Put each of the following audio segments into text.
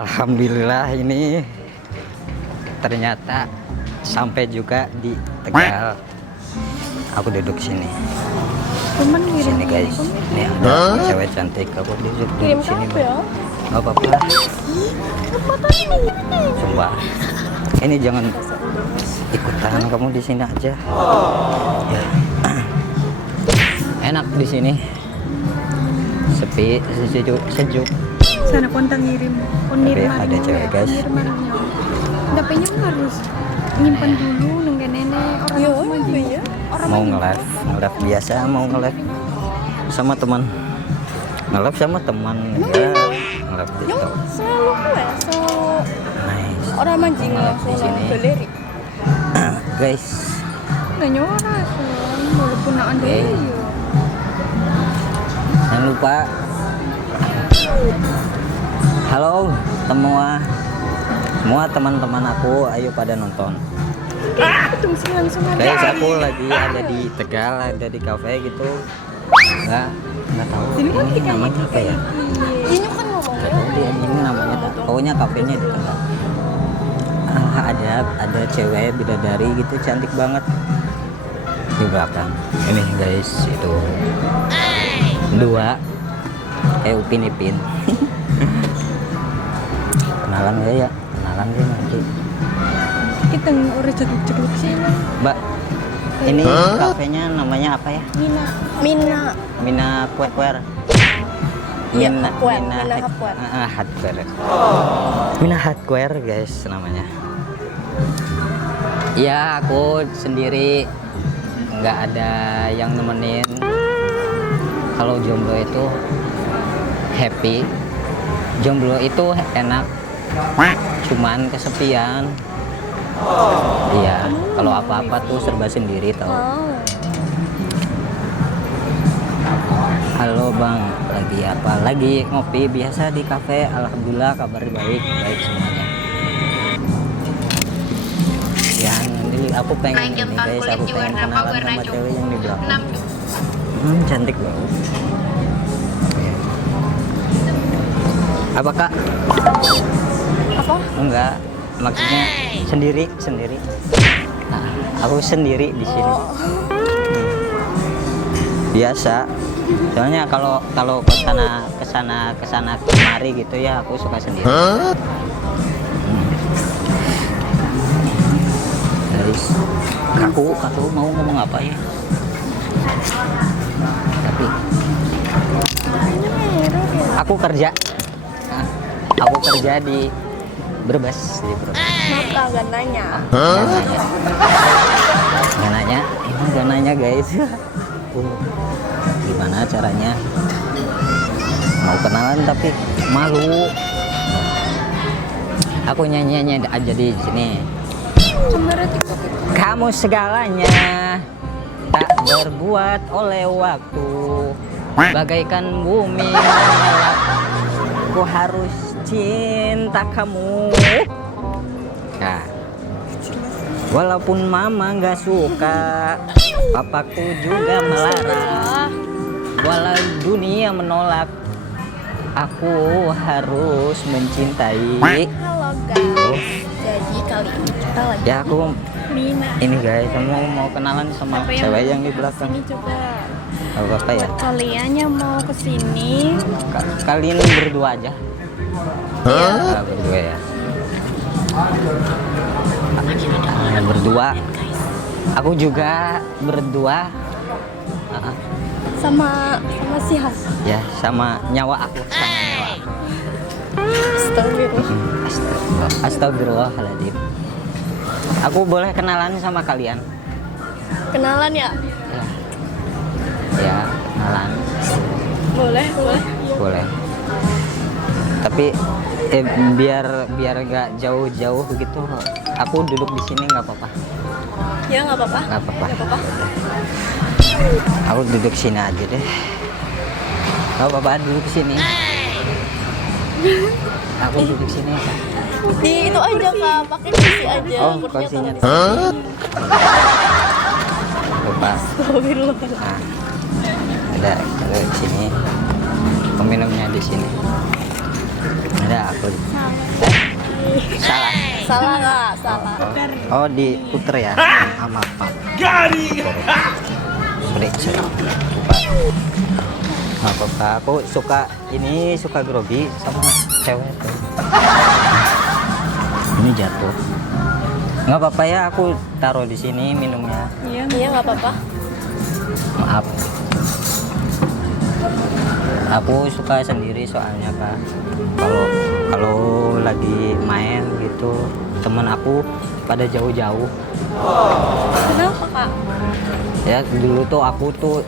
Alhamdulillah ini ternyata sampai juga di Tegal. Aku duduk sini. Cuman Sini guys. Ini ada cewek cantik. Aku duduk sini. Gak apa-apa. Sumpah. Ini jangan ikutan, kamu di sini aja. Ya. Enak di sini. Sepi, sejuk. sana konten ngirim Tapi ada cewek guys. tapi harus nyimpan dulu nunggu nenek orang Mau nge-live biasa, mau nge-live sama teman. Nge-live sama teman ya. Nge-live TikTok. selalu Nice. orang mancing Nge-live di sini. beleri Guys, nanya orang walaupun nak ada Oke. Jangan lupa. Halo semua teman-teman aku, ayo pada nonton. sih langsung aja Guys, aku lagi ada di Tegal, ada di kafe gitu. Nggak tahu ini namanya apa ya? ini kan ngomongnya Nggak tahu dia ini namanya. Pokoknya kafenya di Tegal. Ada cewek bidadari gitu, cantik banget di belakang. Ini guys, itu dua Upin Ipin. Kenalan ya? Kenalan deh nanti. kita udah cekuk sih Mbak, ini kafenya namanya apa ya? Mina Hardware. Iya, Hardware. Mina Hardware. Hardware. Mina Hardware guys namanya. Ya aku sendiri, nggak ada yang nemenin. Kalau jomblo itu happy, jomblo itu enak, cuman kesepian. Iya, kalau apa-apa tuh serba sendiri tau. Halo bang, lagi apa? Lagi ngopi biasa di kafe. Alhamdulillah kabar baik semuanya. Ya nanti aku pengen ini guys, aku pengen kenalan sama cewek yang di belakang. Cantik banget. Apa kak? apa Enggak, maksudnya sendiri. Nah, aku sendiri di sini. Biasa. Soalnya kalau kesana kemari gitu ya, aku suka sendiri. Guys, aku mau ngomong apa ya? Tapi aku kerja di Brebes. maka gak nanya Nggak nanya guys. Gimana caranya mau kenalan tapi malu. Aku nyanyi aja di sini. Kamu segalanya, tak berbuat oleh waktu, bagaikan bumi menyalak. Ku harus cinta kamu. Nah, walaupun mama nggak suka, papaku juga melarang. Walau dunia menolak, aku harus mencintai. halo guys jadi kali ini kita lagi Ya aku Mina ini guys, kamu mau kenalan sama Siapa yang cewek yang di mau belakang. kesini coba Apa ya? buat kalian yang mau kesini Kalian berdua aja. Berdua ya. Berdua. Aku juga berdua. sama si Has Ya, sama nyawa aku. Astagfirullahaladzim. Aku boleh kenalan sama kalian? kenalan ya Ya, kenalan. boleh Boleh. Tapi biar gak jauh-jauh gitu. Aku duduk di sini nggak apa-apa. ya nggak apa-apa Nggak apa-apa. Aku duduk sini aja deh. Gak apa-apa, duduk sini. Aku duduk sini. di itu aja kak pakai kursi aja Oh, kursinya kursinya. taruh Lupa. Astagfirullah. Nah, ada di sini. Peminumnya di sini. Nah, Ya aku salah. Salah nggak? Salah. Oh diputer ya. Sama Pak. Sorry. Nggak apa-apa. Aku suka grogi sama cewek tuh. Ini jatuh. Nggak apa-apa ya, aku taruh di sini minumnya. Iya nggak apa-apa. Maaf. Aku suka sendiri soalnya Kak. Kalau lagi main gitu, teman aku pada jauh-jauh. Kenapa Kak? Ya dulu tuh aku tuh,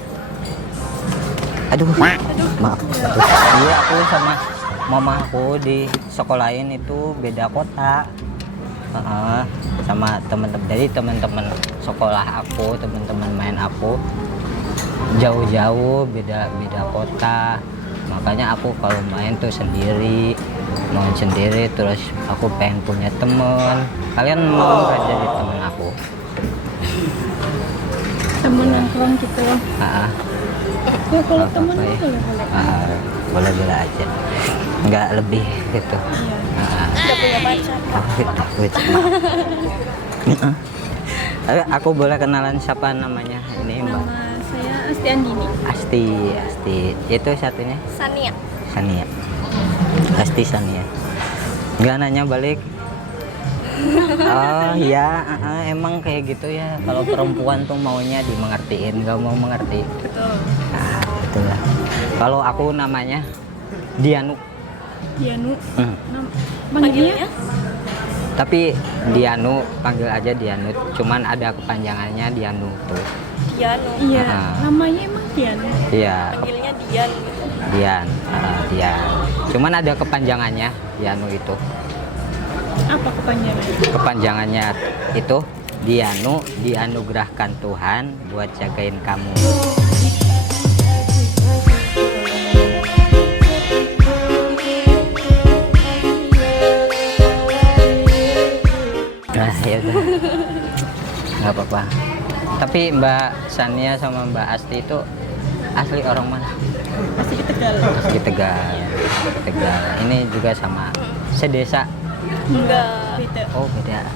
aduh, maaf. Iya aku sama mama aku di sekolahin itu beda kota. Sama teman-teman, jadi teman-teman sekolah aku, teman-teman main aku jauh-jauh, beda kota. Makanya aku kalau main tuh sendiri, terus aku pengen punya temen. Kalian mau nggak jadi temen aku? Temen nongkrong gitu loh. Ya kalau temen ya. Boleh aja, nggak lebih gitu. Udah punya pacar. Tapi aku boleh kenalan siapa namanya? Ini Mbak Nama saya Asti Andini. Asti. Itu satunya Sania. Sania. Asti Sania. Nggak nanya balik. Oh iya, emang kayak gitu ya. Kalau perempuan tuh maunya dimengertiin, nggak mau mengerti. Betul. Nah, itulah. Kalau aku namanya Dianu. Dianu. Panggilnya? Tapi Dianu, panggil aja Dianu. Cuman ada kepanjangannya Dianu tuh. Dianu. Iya. Namanya emang Dianu. Iya. Panggilnya Dian gitu. Dian. Cuman ada kepanjangannya Dianu itu. Apa kepanjangannya? Kepanjangannya itu Dianu, dianugerahkan Tuhan buat jagain kamu. Nah ya udah, nggak apa-apa. Tapi Mbak Sania sama Mbak Asti itu asli orang mana? Asli Tegal. Asli Tegal. Ini juga sama sedesa. Enggak. Beda. Oh beda.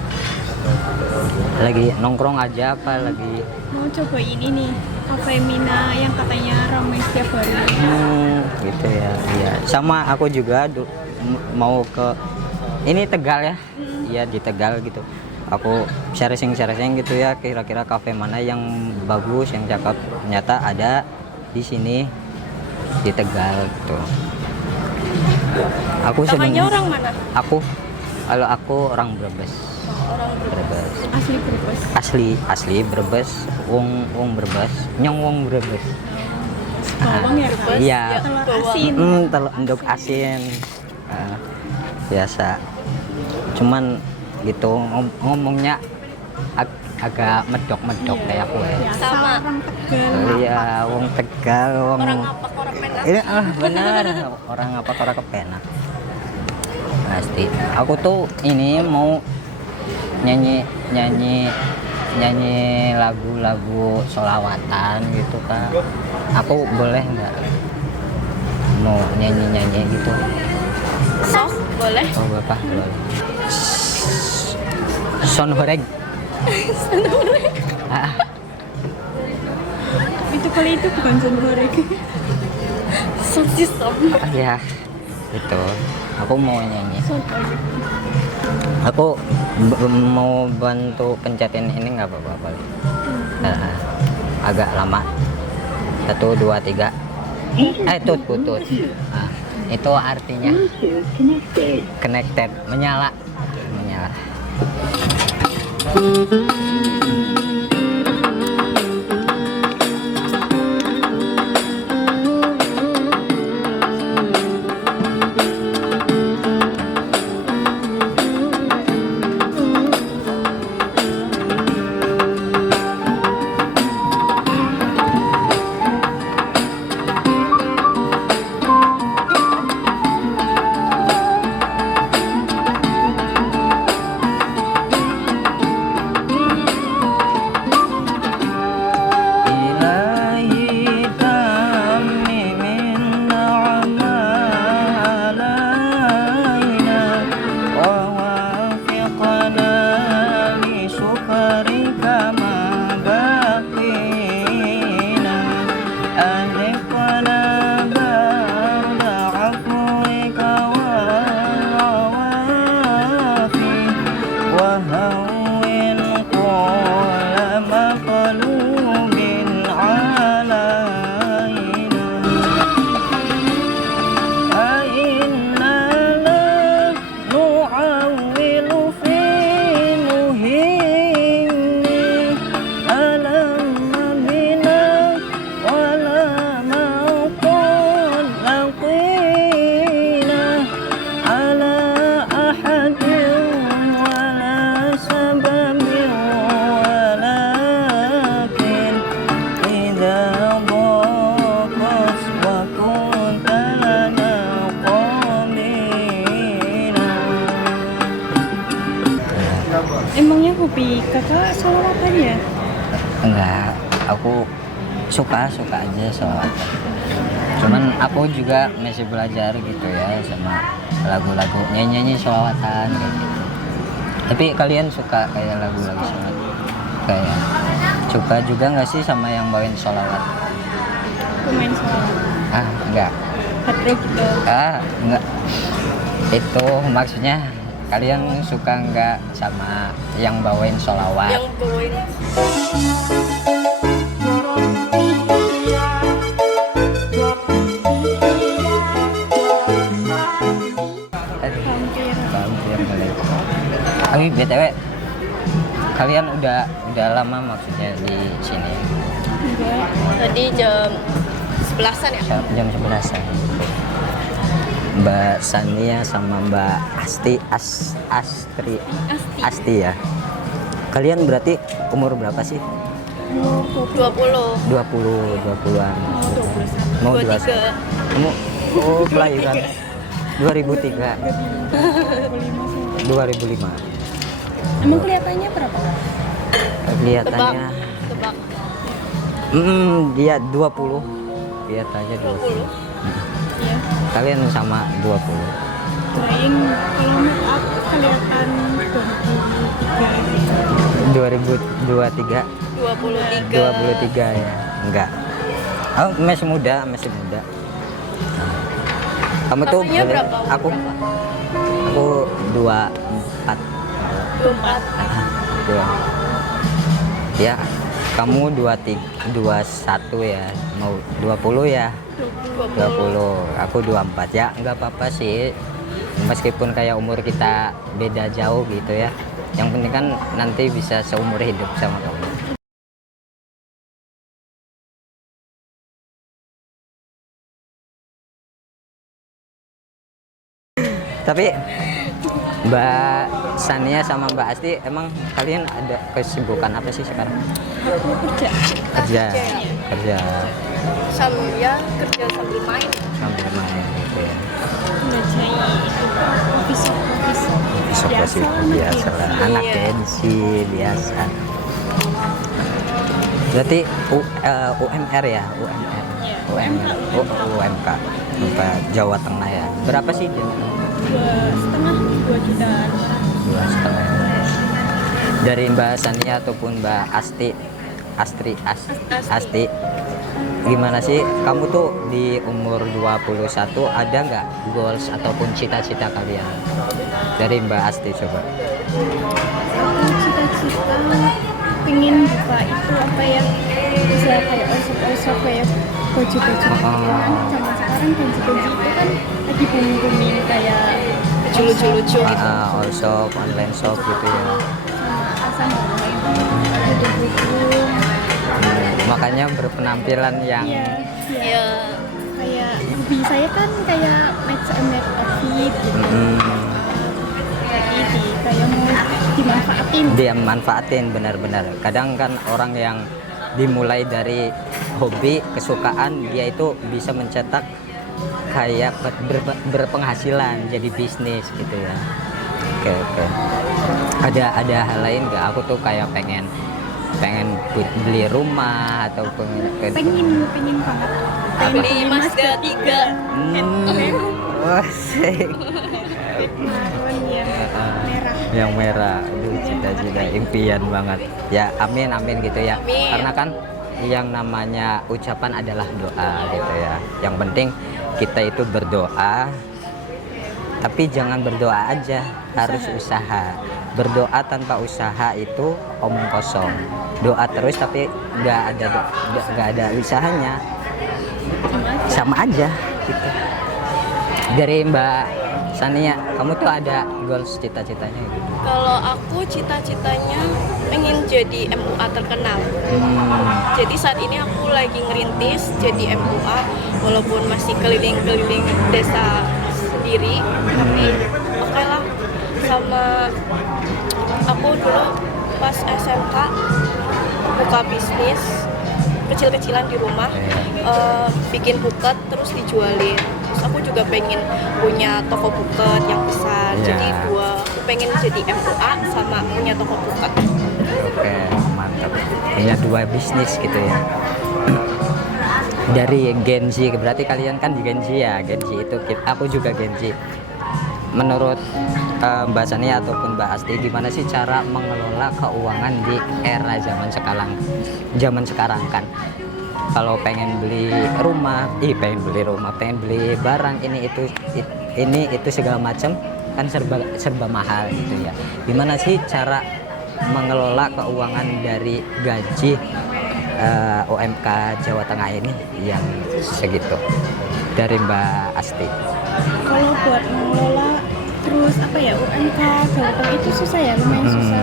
Lagi nongkrong aja apa lagi? Mau cobain ini Cafe Mina yang katanya ramai setiap hari. Gitu ya. Iya. Sama aku juga mau ke ini Tegal ya. Iya di Tegal gitu. Aku sharing gitu ya, kira-kira kafe mana yang bagus, yang cakep. Ternyata ada di sini di Tegal gitu. Aku Namanya orang mana? Kalau aku orang Brebes. Orang Brebes. Asli Brebes. Asli Brebes, wong Brebes, nyong wong Brebes. Bawang ya Kak? Iya. Telur asin. Telur endok asin. Biasa. Cuman gitu ngomongnya agak medok kayak aku ya. Sama orang Tegal. Iya, wong Tegal, wong Orang apa orang Penak? Iya, benar. Orang apa orang kepenak. Pasti. Aku tuh ini mau nyanyi lagu-lagu sholawatan gitu Kak. Aku boleh nggak mau nyanyi gitu? Sok boleh. Oh Bapak boleh. Son horeg. Itu kali itu bukan son goreng. Son sistem. Ya, itu. Aku mau nyanyi. Son goreng. Aku mau bantu pencetin ini nggak apa-apa kali. Agak lama. 1, 2, 3. Tutut. Itu artinya connected, menyala. Emangnya hobi kakak sholawatan ya? Enggak, aku suka aja sholawat. Cuman aku juga masih belajar gitu ya sama lagu-lagu nyanyi sholawatan kayak gitu. Tapi kalian suka kayak lagu-lagu sholawat? Kayak suka juga nggak sih sama yang bawain sholawat? Pemain sholawat. Enggak. Hadro gitu. Enggak. Itu maksudnya kalian suka nggak sama yang bawain sholawat? Yang bawain Hampir. Hampir boleh. BTW kalian udah lama maksudnya di sini? Enggak. tadi jam 11-an ya. Jam 11-an. Mbak Sania sama Mbak Asti ya. Kalian berarti umur berapa sih? 20. 20-an. Mau 21. Mau 23. 21. Kamu kelahiran 2003. 2005. Emang kelihatannya berapa? Kelihatannya Tebak. dia 20. Kelihatannya 20. 20. Iya. Kalian sama 20. Kirain kalau make up kelihatan 2023. 23. 23 ya. Enggak. Oh, masih muda. Kamu tuh Kakaknya berapa? Aku 24. 24. Dua. Ya, kamu 21 ya. Mau 20 ya? 20. Aku 24 ya. Enggak apa-apa sih. Meskipun kayak umur kita beda jauh gitu ya. Yang penting kan nanti bisa seumur hidup sama kamu. Tapi Mbak Sania sama Mbak Asti, emang kalian ada kesibukan apa sih sekarang? Aku kerja. Kerja Kerja sambil main. sambil main gitu ya. Ngerjain itu office. Biasa lah, anak Iya. pensi biasa. Berarti UMR ya, UMR. Iya. UMK. Jawa Tengah ya. Berapa sih? 2,5 jutaan. 2,5. Dari Mbak Sania ataupun Mbak Asti, gimana sih kamu tuh di umur 21 ada nggak goals ataupun cita-cita kalian? Dari Mbak Asti coba. Aku cita-cita pengen buka itu apa ya, bisa kayak workshop kayak baju-baju kan zaman sekarang baju-baju itu kan lagi booming kayak Lucu-lucu gitu. All shop, online shop gitu ya. sama asam itu buku Makanya berpenampilan yang iya Iya. kayak hobi saya kan kayak make outfit gitu. Jadi kayak mau dimanfaatin. dia manfaatin benar-benar. Kadang kan orang yang dimulai dari hobi kesukaan dia itu bisa mencetak kayak berpenghasilan jadi bisnis gitu ya. Oke. Ada hal lain nggak? Aku tuh kayak pengen beli rumah atau pengen banget Beli Mazda 3. Asik. marun yang merah. Yang merah, aduh cita-cita impian banget ya. Amin gitu ya. Amin. Karena kan yang namanya ucapan adalah doa gitu ya. Yang penting kita itu berdoa, tapi jangan berdoa aja, harus usaha. Berdoa tanpa usaha itu omong kosong. Doa terus tapi nggak ada usahanya, sama aja gitu. Dari Mbak Sania, kamu tuh ada goals cita-citanya gitu? Kalau aku cita-citanya pengen jadi MUA terkenal. Jadi saat ini aku lagi ngerintis jadi MUA walaupun masih keliling-keliling desa sendiri, tapi oke lah. Sama aku dulu pas SMK buka bisnis kecil-kecilan di rumah, bikin buket terus dijualin. Terus aku juga pengen punya toko buket yang besar, Iya. jadi 2 pengen jadi MUA sama punya toko buka. Oke, mantap. Punya 2 bisnis gitu ya. Dari Gen Z, berarti kalian kan di Gen Z ya. Gen Z itu aku juga Gen Z. Menurut Mbak Sani ataupun Mbak Asti, gimana sih cara mengelola keuangan di era zaman sekarang? Zaman sekarang kan, kalau pengen beli rumah, pengen beli barang ini itu segala macam kan serba mahal gitu ya. Gimana sih cara mengelola keuangan dari gaji UMK Jawa Tengah ini yang segitu? Dari Mbak Asti. Kalau buat mengelola terus apa ya, UMK Jawa Tengah itu susah ya, lumayan susah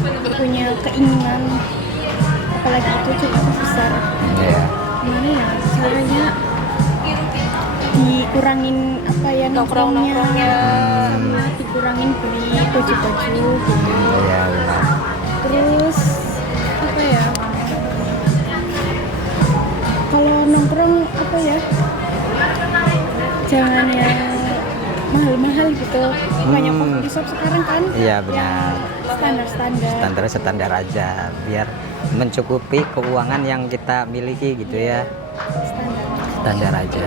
kalau punya keinginan, apalagi itu cukup besar. Gimana ya caranya, dikurangin apa ya, nongkrongnya, sama dikurangin beli baju-baju gitu. Iya, benar. Terus apa ya, kalau nongkrong apa ya, jangan yang mahal-mahal gitu. Banyak coffee shop sekarang kan. Iya, benar. Standar Aja biar mencukupi keuangan yang kita miliki gitu ya. Standar aja.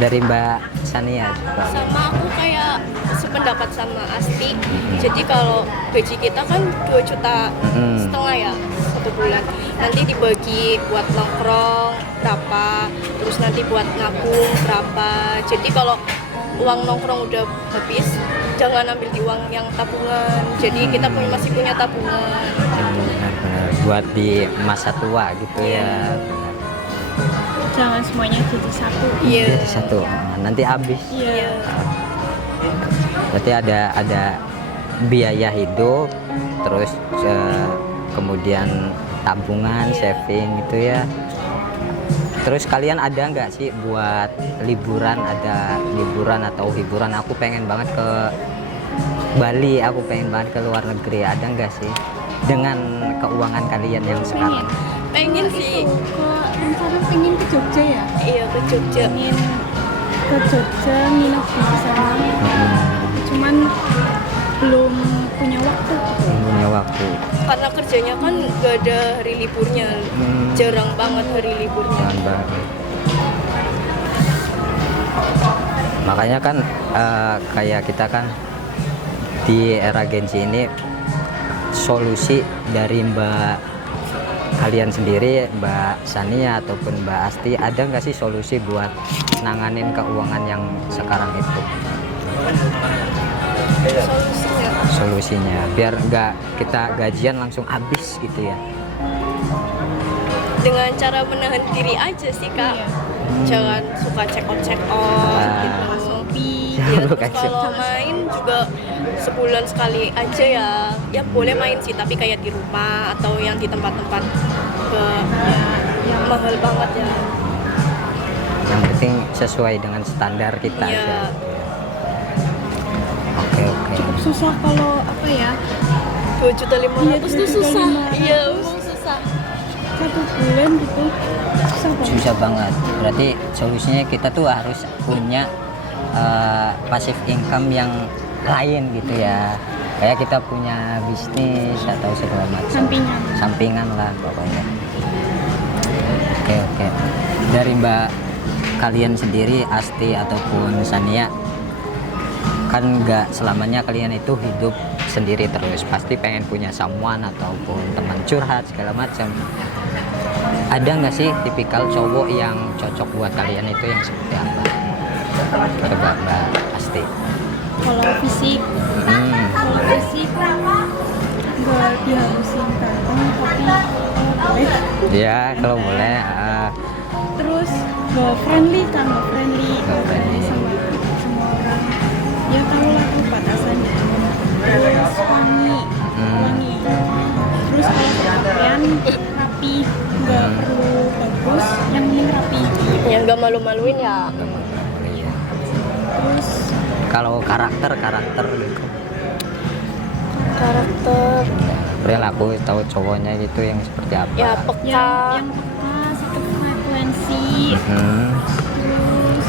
Dari Mbak Sania juga. Sama aku kayak sependapat sama Asti. Jadi kalau gaji kita kan 2,5 juta ya satu bulan. Nanti dibagi buat nongkrong berapa, terus nanti buat nabung berapa. Jadi kalau uang nongkrong udah habis, jangan ambil di uang yang tabungan. Jadi kita masih punya tabungan. Benar-benar buat di masa tua gitu ya. Jangan semuanya jadi satu. Iya. Jadi satu, nanti habis. Iya. Berarti ada biaya hidup, terus kemudian tabungan, saving gitu ya. Terus kalian ada nggak sih buat liburan, ada liburan atau hiburan? Aku pengen banget ke Bali, aku pengen banget ke luar negeri. Ada nggak sih dengan keuangan kalian yang sekarang? Pengen sih. Rencana pengen ke Jogja ya? Iya, ke Jogja. Pengen ke Jogja, nginep di sana. Cuman belum punya waktu. Karena kerjanya kan gak ada hari liburnya. Jarang banget hari liburnya. Makanya kan kayak kita kan di era Gen Z ini, solusi dari kalian sendiri, Mbak Sania ataupun Mbak Asti, ada nggak sih solusi buat nanganin keuangan yang sekarang itu? Solusinya biar nggak kita gajian langsung habis gitu ya. Dengan cara menahan diri aja sih Kak. Jangan suka check out gitu. Terus kalau main juga sebulan sekali aja ya. Ya boleh main sih, tapi kayak di rumah atau yang di tempat-tempat yang mahal banget ya. Yang penting sesuai dengan standar kita aja. Oke. Cukup susah kalau apa ya, 2,5 juta tuh susah. Iya, susah. Satu bulan gitu Susah banget. Berarti solusinya kita tuh harus punya passive income yang lain gitu ya. Kayak kita punya bisnis atau segala macam. Sampingan lah pokoknya. Oke. Dari Mbak kalian sendiri, Asti ataupun Sania, kan nggak selamanya kalian itu hidup sendiri terus, pasti pengen punya someone ataupun teman curhat segala macam. Ada nggak sih tipikal cowok yang cocok buat kalian itu yang seperti apa? Coba Mbak Asti. Kalau fisik nggak diharusin ganteng, tapi boleh. Ya kalau boleh. Terus friendly sama orang. Ya tahu lah tuh batasannya. Terus wangi. Terus kalau pakaian rapi, nggak perlu bagus, yang penting rapi. Yang nggak malu-maluin ya. Terus Kalau karakter gitu. Karakter Real aku tahu cowoknya gitu yang seperti apa. ya peka. yang peka, satu frekuensi. Hmm. Terus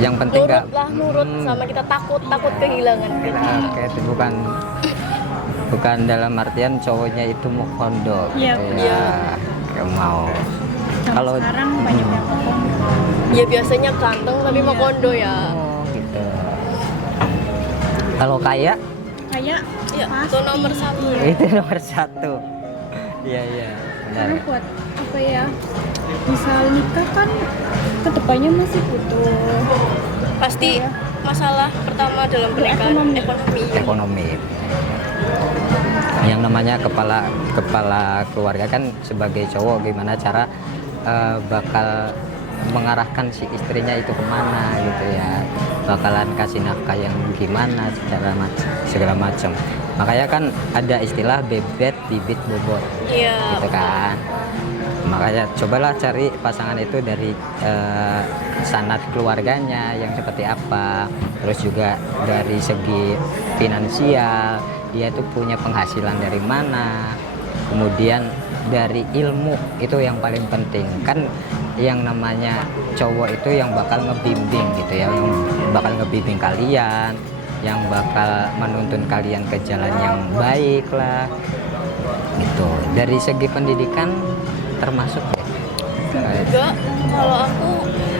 yang penting nggak nurut sama kita takut kehilangan kita. Oke, itu bukan dalam artian cowoknya itu mau kondo Iya, gitu ya. Nggak mau. Zaman Kalau sekarang banyak yang ngomong. Ya biasanya ganteng tapi mau kondo ya. oh, gitu. Kalau kaya Kayak Ya, pasti. itu nomor satu. itu nomor satu. Iya iya benar. Karena buat apa ya? Misal nikah kan kedepannya masih butuh Pasti Iya. masalah pertama dalam pernikahan Ekonomi. Ekonomi. Yang namanya kepala keluarga kan sebagai cowok gimana cara bakal mengarahkan si istrinya itu kemana gitu ya, bakalan kasih nafkah yang gimana segala macam. Makanya kan ada istilah bebet bibit bobot Iya. gitu kan. Makanya cobalah cari pasangan itu dari sanad keluarganya yang seperti apa, terus juga dari segi finansial dia tuh punya penghasilan dari mana, kemudian dari ilmu itu yang paling penting kan. Yang namanya cowok itu yang bakal ngebimbing gitu ya, yang bakal ngebimbing kalian, yang bakal menuntun kalian ke jalan yang baik lah gitu. Dari segi pendidikan termasuk ya. Enggak, kalau aku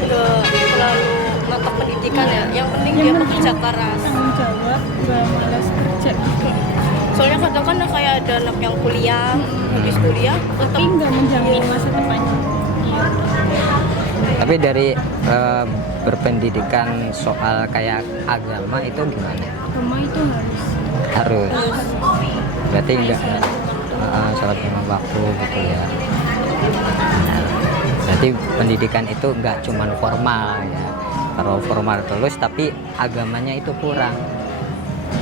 enggak terlalu matok pendidikan ya. Yang penting dia bekerja keras. tanggung jawab, gak malas kerja. Soalnya kadang kan kayak ada anak yang kuliah, habis kuliah Tapi tetap nggak menjamin masa depannya. Iya. Tapi dari berpendidikan soal kayak agama itu gimana? Agama itu Harus. Berarti enggak harus. sholat lima waktu gitu ya. Nah, berarti pendidikan itu enggak cuman formal ya. Kalau formal terus tapi agamanya itu kurang.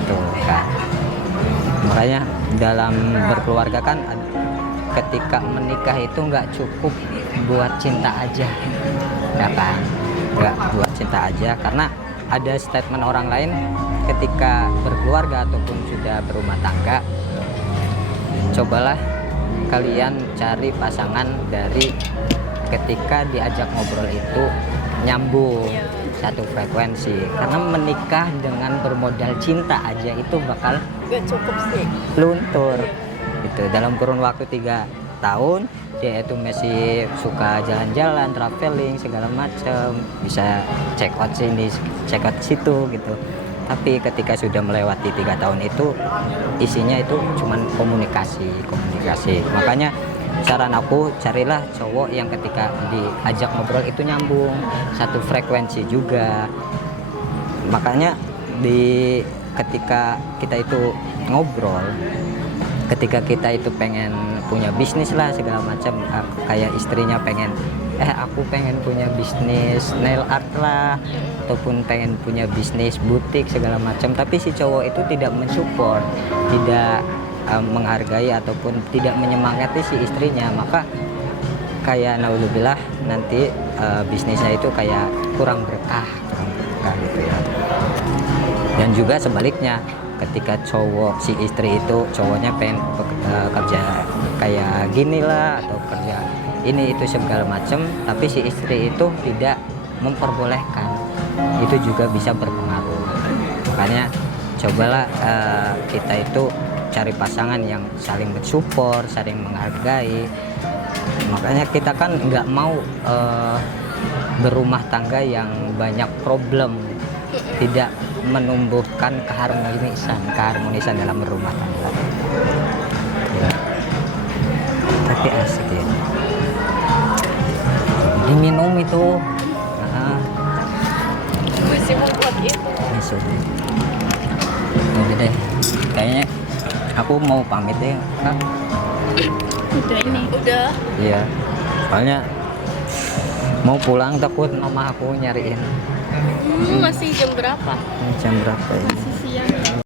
Tuh kan. Makanya dalam berkeluarga kan ketika menikah itu nggak cukup buat cinta aja, ya kan? Nggak buat cinta aja karena ada statement orang lain ketika berkeluarga ataupun sudah berumah tangga, cobalah kalian cari pasangan dari ketika diajak ngobrol itu nyambung satu frekuensi, karena menikah dengan bermodal cinta aja itu bakal nggak cukup sih. luntur gitu. Dalam kurun waktu 3 tahun dia itu masih suka jalan-jalan, traveling segala macam, bisa check out sini, check out situ gitu. Tapi ketika sudah melewati 3 tahun itu isinya itu cuman komunikasi. Makanya saran aku carilah cowok yang ketika diajak ngobrol itu nyambung, satu frekuensi juga. Makanya ketika kita itu ngobrol, ketika kita itu pengen punya bisnis lah segala macam, kayak istrinya pengen aku pengen punya bisnis nail art lah, ataupun pengen punya bisnis butik segala macam, tapi si cowok itu tidak mensupport, tidak menghargai ataupun tidak menyemangati si istrinya, maka kayak naudzubillah nanti bisnisnya itu kayak kurang berkah gitu ya. Dan juga sebaliknya, ketika si istri itu cowoknya pengen kerja kayak gini lah atau kerja ini itu segala macam, tapi si istri itu tidak memperbolehkan, itu juga bisa berpengaruh. Makanya cobalah kita itu cari pasangan yang saling mensupport, saling menghargai. Makanya kita kan nggak mau berumah tangga yang banyak problem, tidak menumbuhkan keharmonisan dalam berumah tangga ya. Tapi asik ya diminum itu Masih membuat itu. udah deh, kayaknya aku mau pamit deh Kak. Udah ini. Udah. Iya, soalnya mau pulang takut mama aku nyariin. Masih jam berapa? Jam berapa ya? Masih siang ya.